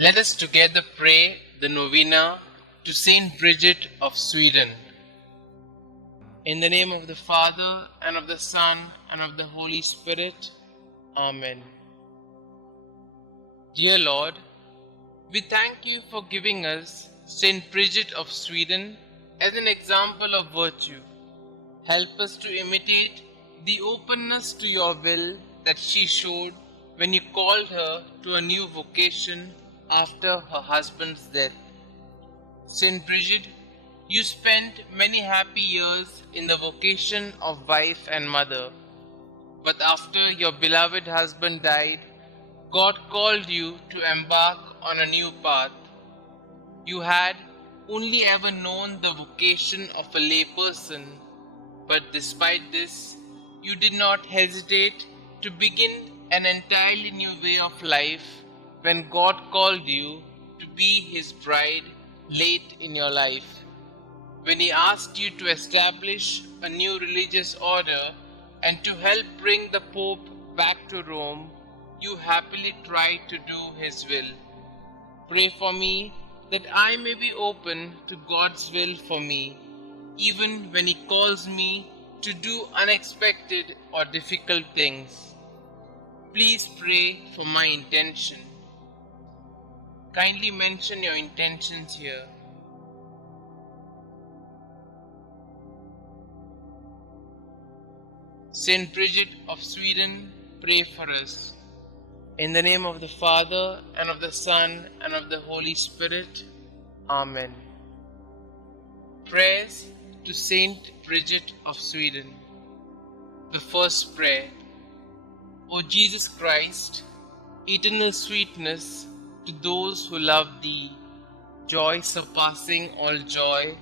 Let us together pray the Novena to St Bridget of Sweden. In the name of the Father, and of the Son, and of the Holy Spirit. Amen. Dear Lord, we thank you for giving us St Bridget of Sweden as an example of virtue. Help us to imitate the openness to your will that she showed when you called her to a new vocation after her husband's death. St. Bridget, you spent many happy years in the vocation of wife and mother, but after your beloved husband died, God called you to embark on a new path. You had only ever known the vocation of a layperson, but despite this, you did not hesitate to begin an entirely new way of life when God called you to be His bride late in your life. When He asked you to establish a new religious order and to help bring the Pope back to Rome, you happily tried to do His will. Pray for me that I may be open to God's will for me, even when He calls me to do unexpected or difficult things. Please pray for my intention. Kindly mention your intentions here. St. Bridget of Sweden, pray for us. In the name of the Father, and of the Son, and of the Holy Spirit. Amen. Prayers to St. Bridget of Sweden. The first prayer. O Jesus Christ, eternal sweetness to those who love Thee, joy surpassing all joy,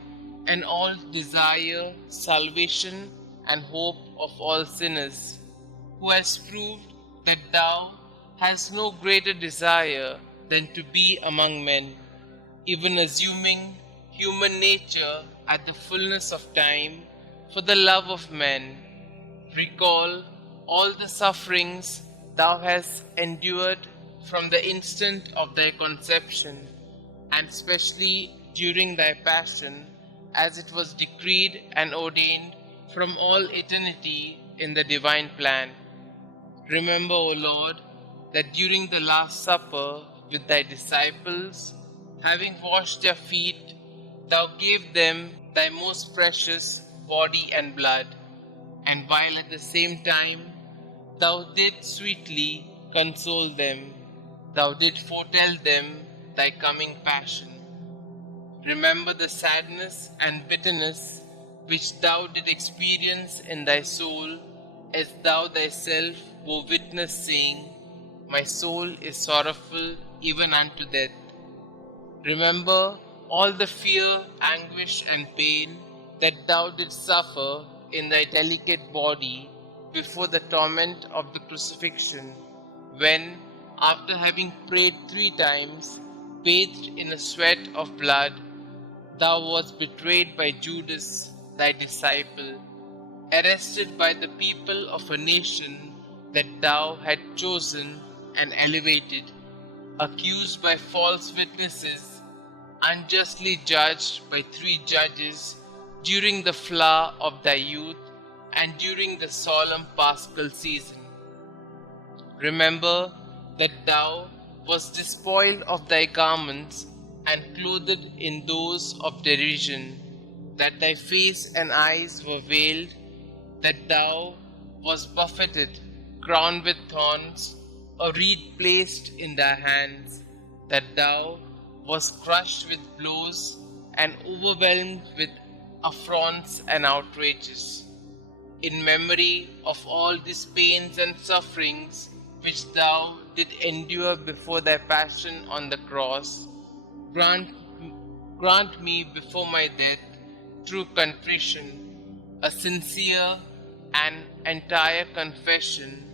and all desire, salvation, and hope of all sinners, who has proved that Thou hast no greater desire than to be among men, even assuming human nature at the fullness of time for the love of men. Recall all the sufferings Thou hast endured from the instant of Thy conception, and especially during Thy passion, as it was decreed and ordained from all eternity in the divine plan. Remember, O Lord, that during the Last Supper with Thy disciples, having washed their feet, Thou gave them Thy most precious body and blood, and while at the same time Thou didst sweetly console them, Thou didst foretell them Thy coming passion. Remember the sadness and bitterness which Thou didst experience in Thy soul, as Thou Thyself were witness, saying, My soul is sorrowful even unto death. Remember all the fear, anguish, and pain that Thou didst suffer in Thy delicate body before the torment of the crucifixion, when, after having prayed 3 times, bathed in a sweat of blood, Thou wast betrayed by Judas, Thy disciple, arrested by the people of a nation that Thou had chosen and elevated, accused by false witnesses, unjustly judged by 3 judges during the flower of Thy youth and during the solemn Paschal season. Remember that Thou wast despoiled of Thy garments and clothed in those of derision, that Thy face and eyes were veiled, that Thou wast buffeted, crowned with thorns, a reed placed in Thy hands, that Thou wast crushed with blows and overwhelmed with affronts and outrages. In memory of all these pains and sufferings which Thou did endure before Thy passion on the cross, grant me before my death, through contrition, a sincere and entire confession,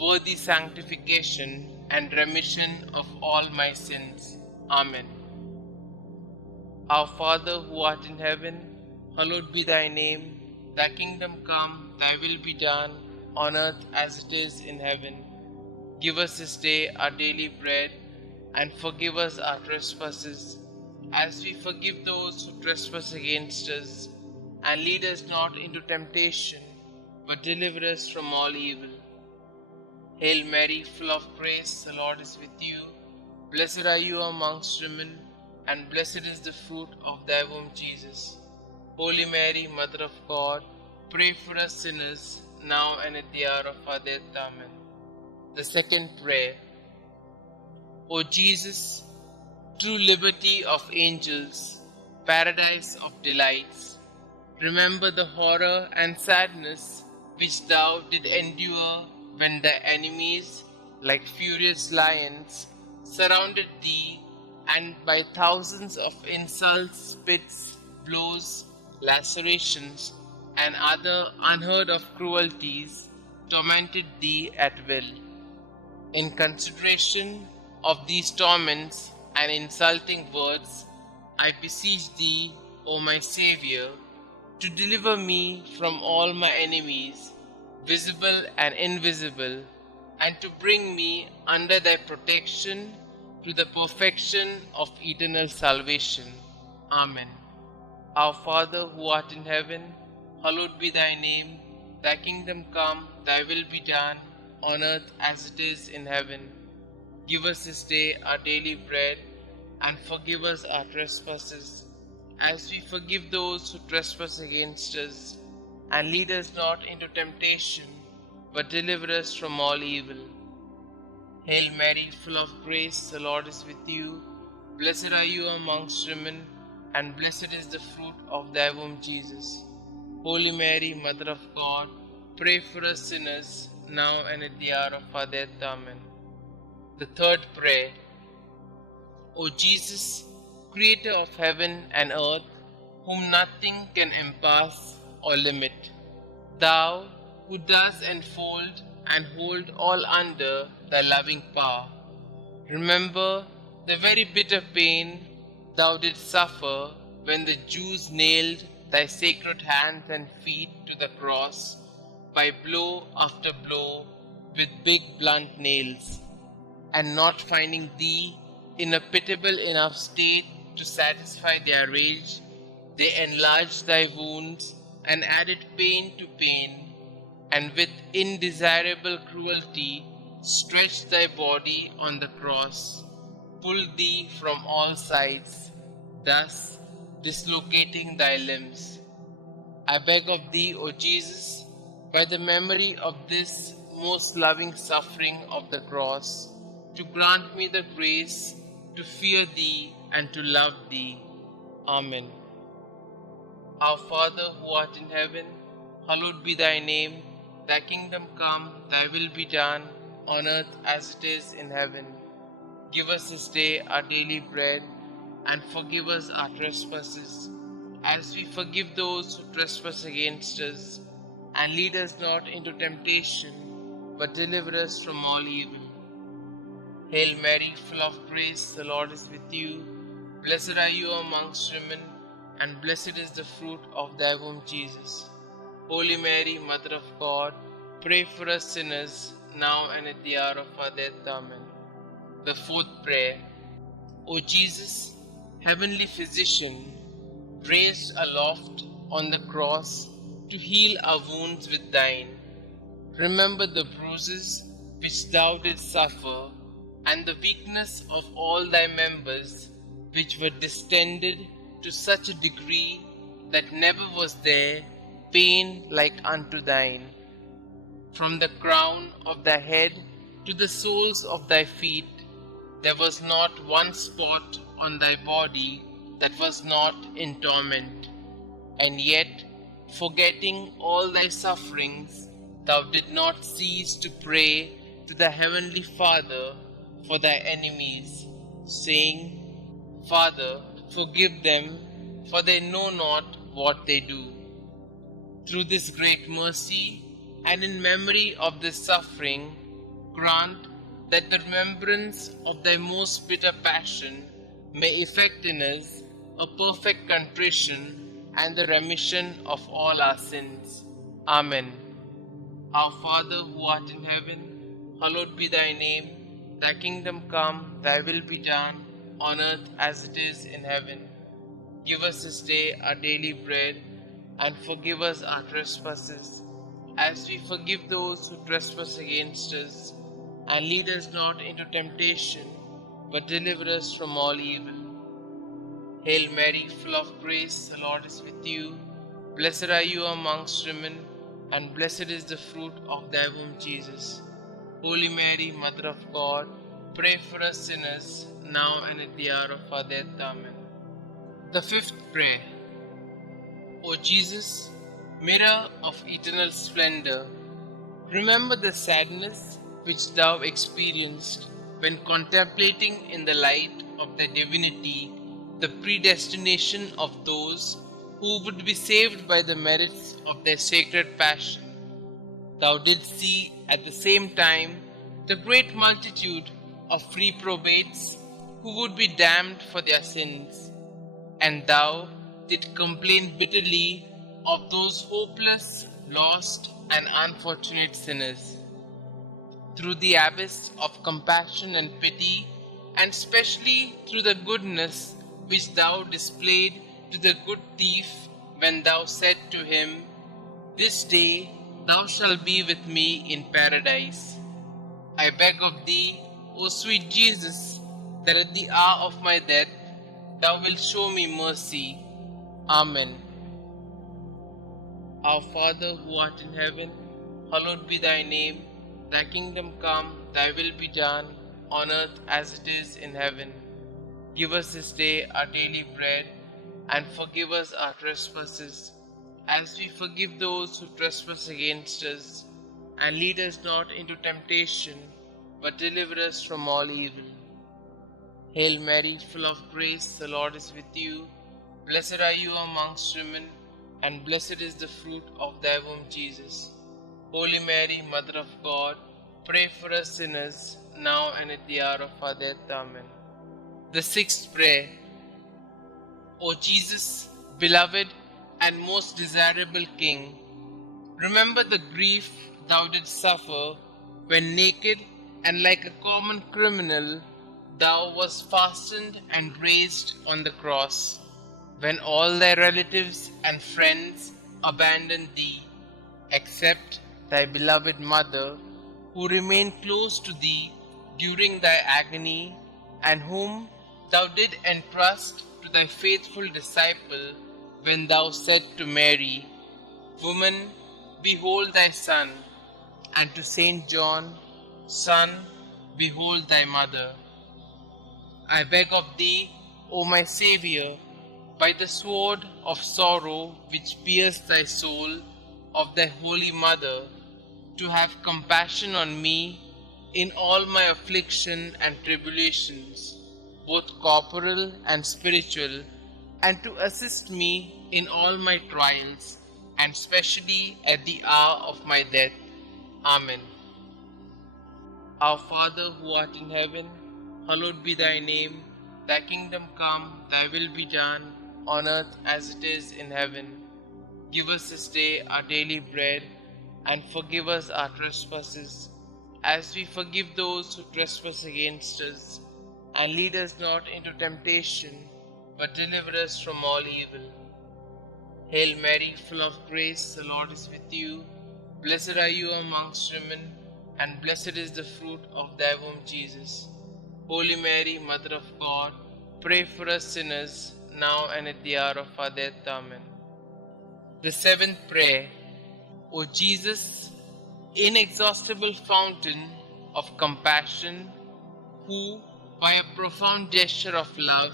worthy sanctification and remission of all my sins. Amen. Our Father who art in heaven, hallowed be Thy name. Thy kingdom come, Thy will be done, on earth as it is in heaven. Give us this day our daily bread, and forgive us our trespasses, as we forgive those who trespass against us. And lead us not into temptation, but deliver us from all evil. Hail Mary, full of grace, the Lord is with you. Blessed are you amongst women, and blessed is the fruit of thy womb, Jesus. Holy Mary, Mother of God, pray for us sinners, now and at the hour of our death. Amen. The second prayer. O Jesus, true liberty of angels, paradise of delights, remember the horror and sadness which thou did endure when thy enemies, like furious lions, surrounded thee, and by thousands of insults, spits, blows, lacerations, and other unheard of cruelties tormented thee at will. In consideration of these torments and insulting words, I beseech thee, O my Xavier, to deliver me from all my enemies, visible and invisible, and to bring me under thy protection to the perfection of eternal salvation. Amen. Our Father who art in heaven, hallowed be thy name. Thy kingdom come, thy will be done, on earth as it is in heaven. Give us this day our daily bread, and forgive us our trespasses, as we forgive those who trespass against us. And lead us not into temptation, but deliver us from all evil. Hail Mary, full of grace, the Lord is with you. Blessed are you amongst women, and blessed is the fruit of thy womb, Jesus. Holy Mary, Mother of God, pray for us sinners, now and at the hour of our death. Amen. The third prayer. O Jesus, Creator of heaven and earth, whom nothing can encompass or limit, thou who dost enfold and hold all under thy loving power, remember the very bitter pain thou didst suffer when the Jews nailed thy sacred hands and feet to the cross by blow after blow with big blunt nails, and not finding thee in a pitiable enough state to satisfy their rage, they enlarged thy wounds and added pain to pain, and with indesirable cruelty stretched thy body on the cross, pulled thee from all sides, thus dislocating thy limbs. I beg of thee, O Jesus, by the memory of this most loving suffering of the cross, to grant me the grace to fear thee and to love thee. Amen. Our Father who art in heaven, hallowed be thy name. Thy kingdom come, thy will be done, on earth as it is in heaven. Give us this day our daily bread, and forgive us our trespasses, as we forgive those who trespass against us. And lead us not into temptation, but deliver us from all evil. Hail Mary, full of grace, the Lord is with you. Blessed are you amongst women, and blessed is the fruit of thy womb, Jesus. Holy Mary, Mother of God, pray for us sinners, now and at the hour of our death. Amen. The fourth prayer. O Jesus, heavenly physician, raised aloft on the cross to heal our wounds with thine, remember the bruises which thou didst suffer, and the weakness of all thy members, which were distended to such a degree that never was there pain like unto thine. From the crown of thy head to the soles of thy feet, there was not one spot on thy body that was not in torment. And yet, forgetting all thy sufferings, thou did not cease to pray to the heavenly Father for thy enemies, saying, Father, forgive them, for they know not what they do. Through this great mercy, and in memory of this suffering, grant that the remembrance of thy most bitter passion may effect in us a perfect contrition and the remission of all our sins. Amen. Our Father who art in heaven, hallowed be thy name. Thy kingdom come, thy will be done, on earth as it is in heaven. Give us this day our daily bread, and forgive us our trespasses, as we forgive those who trespass against us. And lead us not into temptation, but deliver us from all evil. Hail Mary, full of grace, the Lord is with you. Blessed are you amongst women, and blessed is the fruit of thy womb, Jesus. Holy Mary, Mother of God, pray for us sinners, now and at the hour of our death. Amen. The fifth prayer. O Jesus, mirror of eternal splendor, remember the sadness which thou experienced when contemplating in the light of thy divinity the predestination of those who would be saved by the merits of their sacred passion. Thou didst see at the same time the great multitude of reprobates who would be damned for their sins, and thou didst complain bitterly of those hopeless, lost, and unfortunate sinners. Through the abyss of compassion and pity, and specially through the goodness which thou displayed to the good thief when thou said to him, "This day thou shalt be with me in paradise," I beg of thee, O sweet Jesus, that at the hour of my death thou wilt show me mercy. Amen. Our Father who art in heaven, hallowed be thy name. Thy kingdom come, thy will be done, on earth as it is in heaven. Give us this day our daily bread, and forgive us our trespasses, as we forgive those who trespass against us. And lead us not into temptation, but deliver us from all evil. Hail Mary, full of grace, the Lord is with you. Blessed are you amongst women, and blessed is the fruit of thy womb, Jesus. Holy Mary, Mother of God, pray for us sinners, now and at the hour of our death. Amen. The sixth prayer. O Jesus, beloved and most desirable King, remember the grief thou didst suffer when naked and like a common criminal thou wast fastened and raised on the cross, when all thy relatives and friends abandoned thee, except thy beloved mother, who remained close to thee during thy agony, and whom thou did entrust to thy faithful disciple when thou said to Mary, "Woman, behold thy son," and to Saint John, "Son, behold thy mother." I beg of thee, O my Xavier, by the sword of sorrow which pierced thy soul of thy holy mother, to have compassion on me in all my affliction and tribulations, both corporal and spiritual, and to assist me in all my trials, and specially at the hour of my death. Amen. Our Father who art in heaven, hallowed be thy name. Thy kingdom come, thy will be done, on earth as it is in heaven. Give us this day our daily bread, and forgive us our trespasses, as we forgive those who trespass against us. And lead us not into temptation, but deliver us from all evil. Hail Mary, full of grace, the Lord is with you. Blessed are you amongst women, and blessed is the fruit of thy womb, Jesus. Holy Mary, Mother of God, pray for us sinners, now and at the hour of our death. Amen. The seventh prayer. O Jesus, inexhaustible fountain of compassion, who, by a profound gesture of love,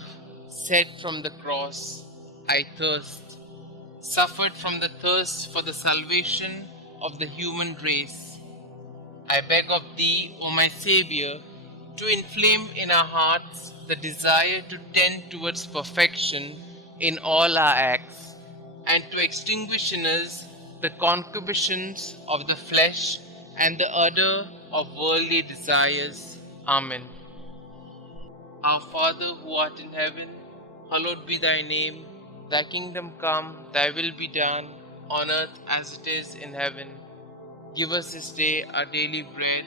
said from the cross, "I thirst," suffered from the thirst for the salvation of the human race. I beg of thee, O my Xavier, to inflame in our hearts the desire to tend towards perfection in all our acts, and to extinguish in us the concupiscence of the flesh and the ardor of worldly desires. Amen. Our Father who art in heaven, hallowed be thy name. Thy kingdom come, thy will be done, on earth as it is in heaven. Give us this day our daily bread,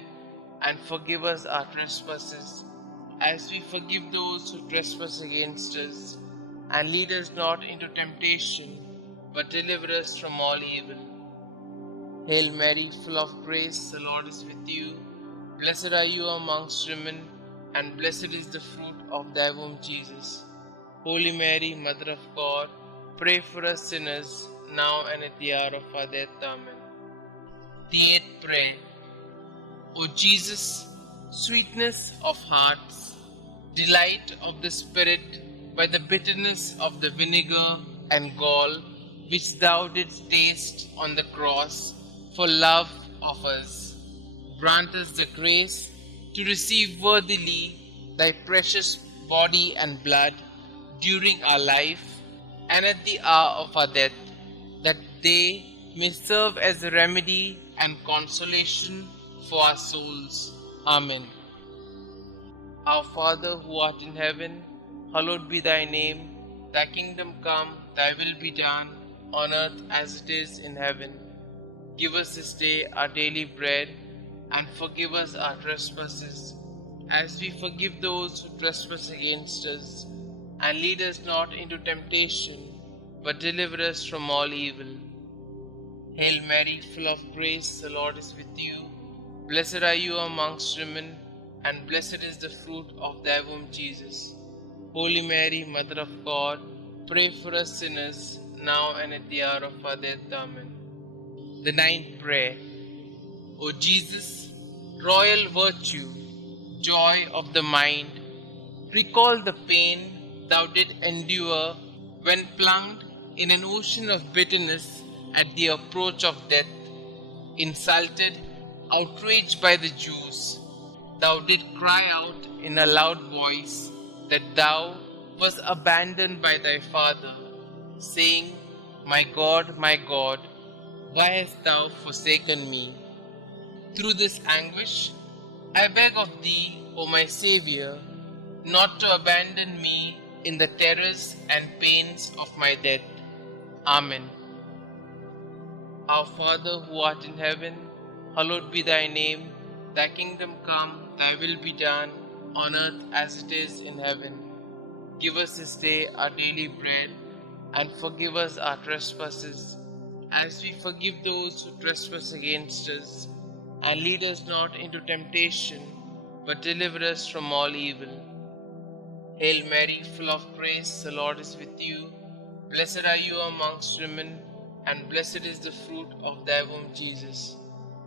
and forgive us our trespasses, as we forgive those who trespass against us. And lead us not into temptation, but deliver us from all evil. Hail Mary, full of grace, the Lord is with you. Blessed are you amongst women, and blessed is the fruit of thy womb, Jesus. Holy Mary, Mother of God, pray for us sinners, now and at the hour of our death. Amen. The eighth prayer. O Jesus, sweetness of hearts, delight of the Spirit, by the bitterness of the vinegar and gall which thou didst taste on the cross for love of us, grant us the grace to receive worthily thy precious body and blood during our life and at the hour of our death, that they may serve as a remedy and consolation for our souls. Amen. Our Father who art in heaven, hallowed be thy name. Thy kingdom come, thy will be done, on earth as it is in heaven. Give us this day our daily bread, and forgive us our trespasses, as we forgive those who trespass against us. And lead us not into temptation, but deliver us from all evil. Hail Mary, full of grace, the Lord is with you. Blessed are you amongst women, and blessed is the fruit of thy womb, Jesus. Holy Mary, Mother of God, pray for us sinners, now and at the hour of our death. Amen. The ninth prayer. O Jesus, royal virtue, joy of the mind, recall the pain thou didst endure when plunged in an ocean of bitterness at the approach of death. Insulted, outraged by the Jews, thou didst cry out in a loud voice that thou wast abandoned by thy Father, saying, my God, why hast thou forsaken me? Through this anguish, I beg of thee, O my Xavier, not to abandon me in the terrors and pains of my death. Amen. Our Father who art in heaven, hallowed be thy name. Thy kingdom come, thy will be done, on earth as it is in heaven. Give us this day our daily bread, and forgive us our trespasses, as we forgive those who trespass against us. And lead us not into temptation, but deliver us from all evil. Hail Mary, full of grace, the Lord is with you. Blessed are you amongst women, and blessed is the fruit of thy womb, Jesus.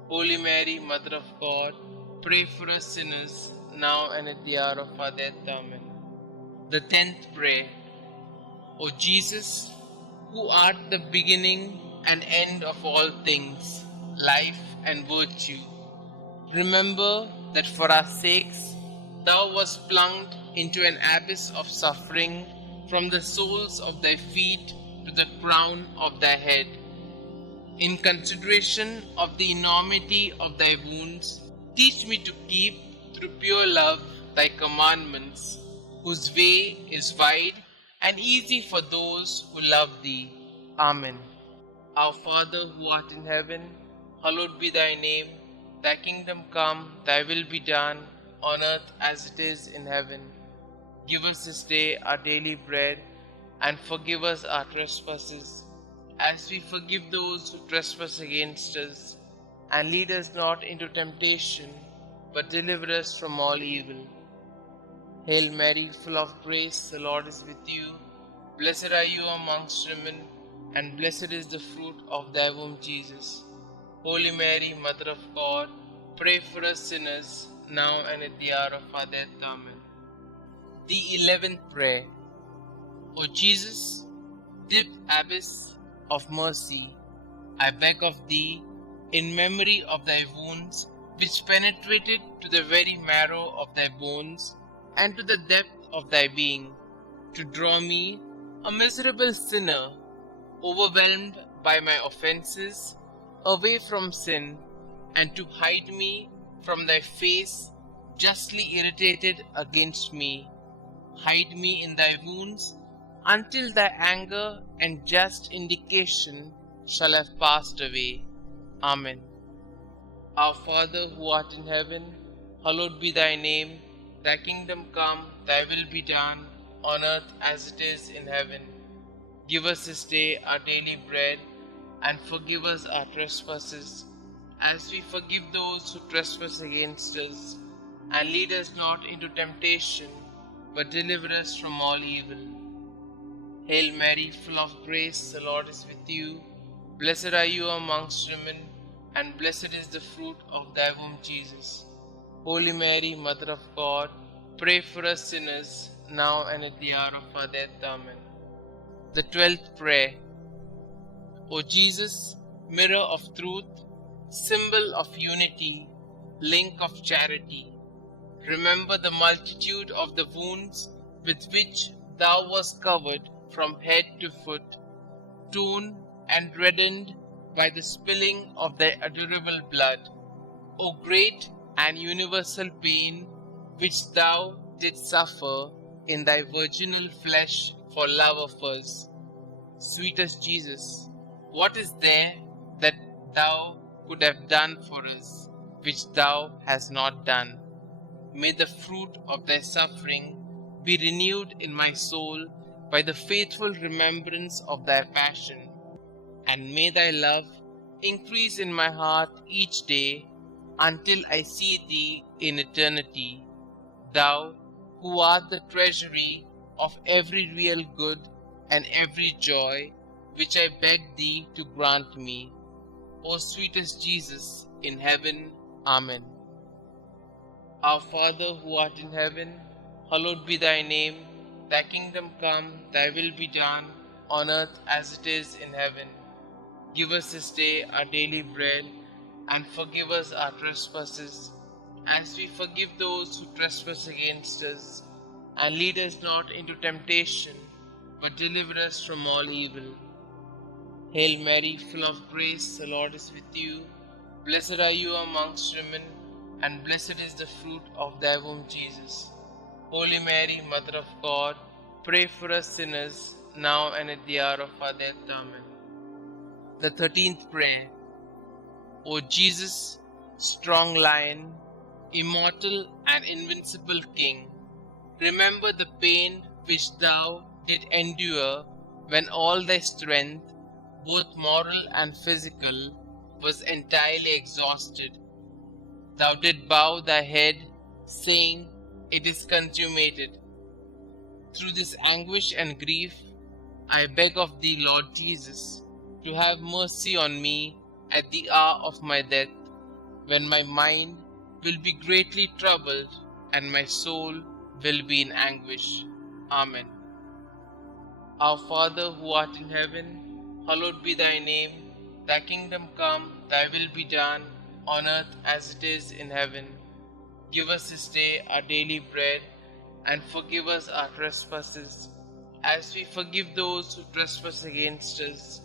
Holy Mary, Mother of God, pray for us sinners, now and at the hour of our death. Amen. The 10th prayer. O Jesus, who art the beginning and end of all things, life and virtue, remember that for our sakes thou wast plunged into an abyss of suffering from the soles of thy feet to the crown of thy head. In consideration of the enormity of thy wounds, teach me to keep, through pure love, thy commandments, whose way is wide and easy for those who love thee. Amen. Our Father who art in heaven, hallowed be thy name. Thy kingdom come, thy will be done, on earth as it is in heaven. Give us this day our daily bread, and forgive us our trespasses, as we forgive those who trespass against us. And lead us not into temptation, but deliver us from all evil. Hail Mary, full of grace, the Lord is with you. Blessed are you amongst women, and blessed is the fruit of thy womb, Jesus. Holy Mary, Mother of God, pray for us sinners, now and at the hour of our death. Amen. The 11th prayer. O Jesus, deep abyss of mercy, I beg of thee, in memory of thy wounds, which penetrated to the very marrow of thy bones and to the depth of thy being, to draw me, a miserable sinner, overwhelmed by my offenses, away from sin, and to hide me from thy face, justly irritated against me. Hide me in thy wounds, until thy anger and just indication shall have passed away. Amen. Our Father who art in heaven, hallowed be thy name. Thy kingdom come, thy will be done, on earth as it is in heaven. Give us this day our daily bread, and forgive us our trespasses, as we forgive those who trespass against us. And lead us not into temptation, but deliver us from all evil. Hail Mary, full of grace, the Lord is with you. Blessed are you amongst women, and blessed is the fruit of thy womb, Jesus. Holy Mary, Mother of God, pray for us sinners, now and at the hour of our death. Amen. The 12th prayer. O Jesus, mirror of truth, symbol of unity, link of charity, remember the multitude of the wounds with which thou wast covered from head to foot, torn and reddened by the spilling of thy adorable blood. O great and universal pain which thou didst suffer in thy virginal flesh for love of us. Sweetest Jesus, what is there that thou could have done for us, which thou hast not done? May the fruit of thy suffering be renewed in my soul by the faithful remembrance of thy passion, and may thy love increase in my heart each day until I see thee in eternity, thou who art the treasury of every real good and every joy, which I beg thee to grant me. O sweetest Jesus in heaven. Amen. Our Father who art in heaven, hallowed be thy name. Thy kingdom come, thy will be done, on earth as it is in heaven. Give us this day our daily bread, and forgive us our trespasses, as we forgive those who trespass against us. And lead us not into temptation, but deliver us from all evil. Hail Mary, full of grace, the Lord is with you. Blessed are you amongst women, and blessed is the fruit of thy womb, Jesus. Holy Mary, Mother of God, pray for us sinners, now and at the hour of our death. Amen. The 13th prayer. O Jesus, strong lion, immortal and invincible King, remember the pain which thou didst endure when all thy strength, both moral and physical, was entirely exhausted. Thou didst bow thy head, saying, "It is consummated." Through this anguish and grief, I beg of thee, Lord Jesus, to have mercy on me at the hour of my death, when my mind will be greatly troubled and my soul will be in anguish. Amen. Our Father who art in heaven, hallowed be thy name. Thy kingdom come, thy will be done, on earth as it is in heaven. Give us this day our daily bread, and forgive us our trespasses, as we forgive those who trespass against us.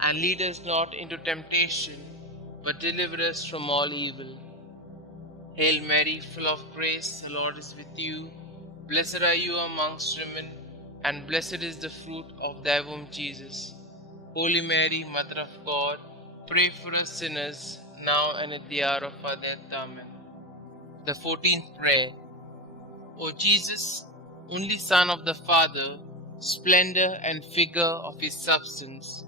And lead us not into temptation, but deliver us from all evil. Hail Mary, full of grace, the Lord is with you. Blessed are you amongst women, and blessed is the fruit of thy womb, Jesus. Holy Mary, Mother of God, pray for us sinners, now and at the hour of our death. Amen. The 14th prayer. O Jesus, only Son of the Father, splendor and figure of his substance,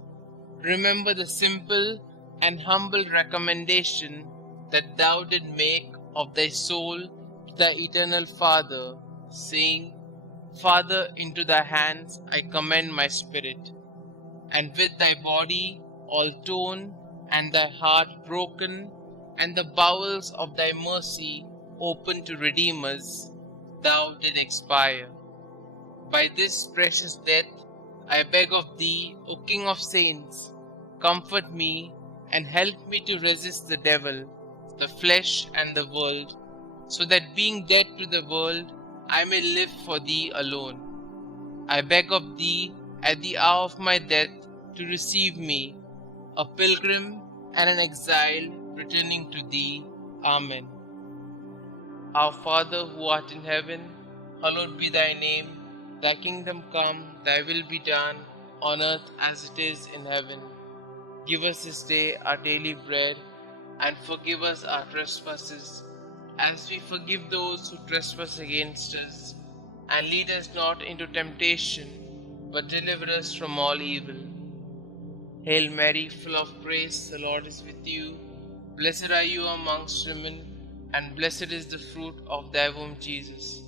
remember the simple and humble recommendation that thou didst make of thy soul to thy eternal Father, saying, "Father, into thy hands I commend my spirit." And with thy body all torn, and thy heart broken, and the bowels of thy mercy open to redeem us, thou didst expire. By this precious death, I beg of thee, O King of saints, comfort me and help me to resist the devil, the flesh, and the world, so that being dead to the world, I may live for thee alone. I beg of thee, at the hour of my death, to receive me, a pilgrim and an exile returning to thee. Amen. Our Father who art in heaven, hallowed be thy name. Thy kingdom come, thy will be done, on earth as it is in heaven. Give us this day our daily bread, and forgive us our trespasses, as we forgive those who trespass against us. And lead us not into temptation, but deliver us from all evil. Hail Mary, full of grace, the Lord is with you. Blessed are you amongst women, and blessed is the fruit of thy womb, Jesus.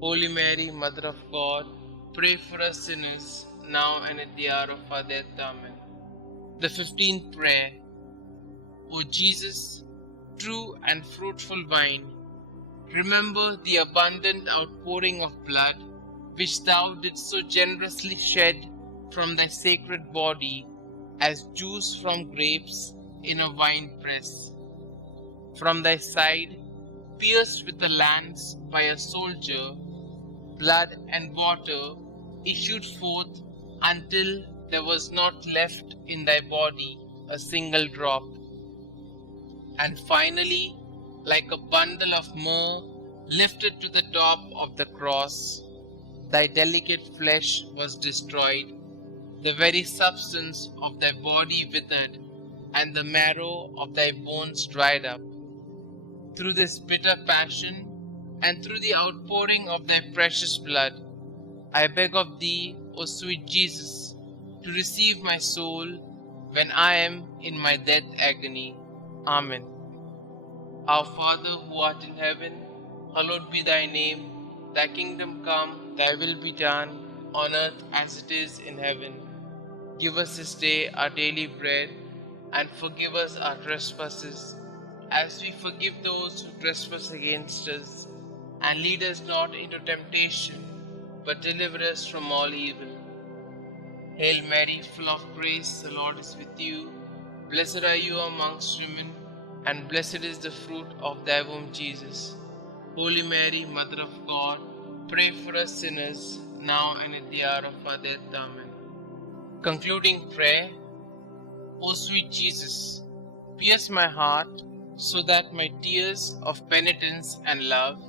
Holy Mary, Mother of God, pray for us sinners, now and at the hour of our death. Amen. The 15th prayer. O Jesus, true and fruitful vine, remember the abundant outpouring of blood which thou didst so generously shed from thy sacred body as juice from grapes in a wine press. From thy side, pierced with a lance by a soldier, blood and water issued forth until there was not left in thy body a single drop. And finally, like a bundle of myrrh lifted to the top of the cross, thy delicate flesh was destroyed, the very substance of thy body withered, and the marrow of thy bones dried up. Through this bitter passion, and through the outpouring of thy precious blood, I beg of thee, O sweet Jesus, to receive my soul when I am in my death agony. Amen. Our Father who art in heaven, hallowed be thy name. Thy kingdom come, thy will be done, on earth as it is in heaven. Give us this day our daily bread, and forgive us our trespasses, as we forgive those who trespass against us. And lead us not into temptation, but deliver us from all evil. Hail Mary, full of grace, the Lord is with you. Blessed are you amongst women, and blessed is the fruit of thy womb, Jesus. Holy Mary, Mother of God, pray for us sinners, now and at the hour of our death. Amen. Concluding prayer. O sweet Jesus, pierce my heart so that my tears of penitence and love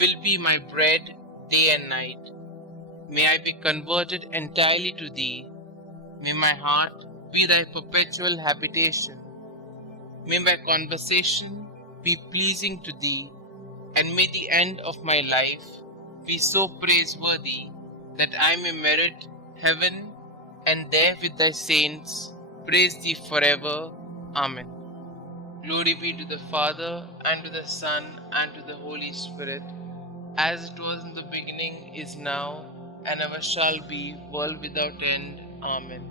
will be my bread day and night. May I be converted entirely to thee. May my heart be thy perpetual habitation. May my conversation be pleasing to thee, and may the end of my life be so praiseworthy that I may merit heaven, and there with thy saints praise thee forever. Amen. Glory be to the Father, and to the Son, and to the Holy Spirit, as it was in the beginning, is now, and ever shall be, world without end. Amen.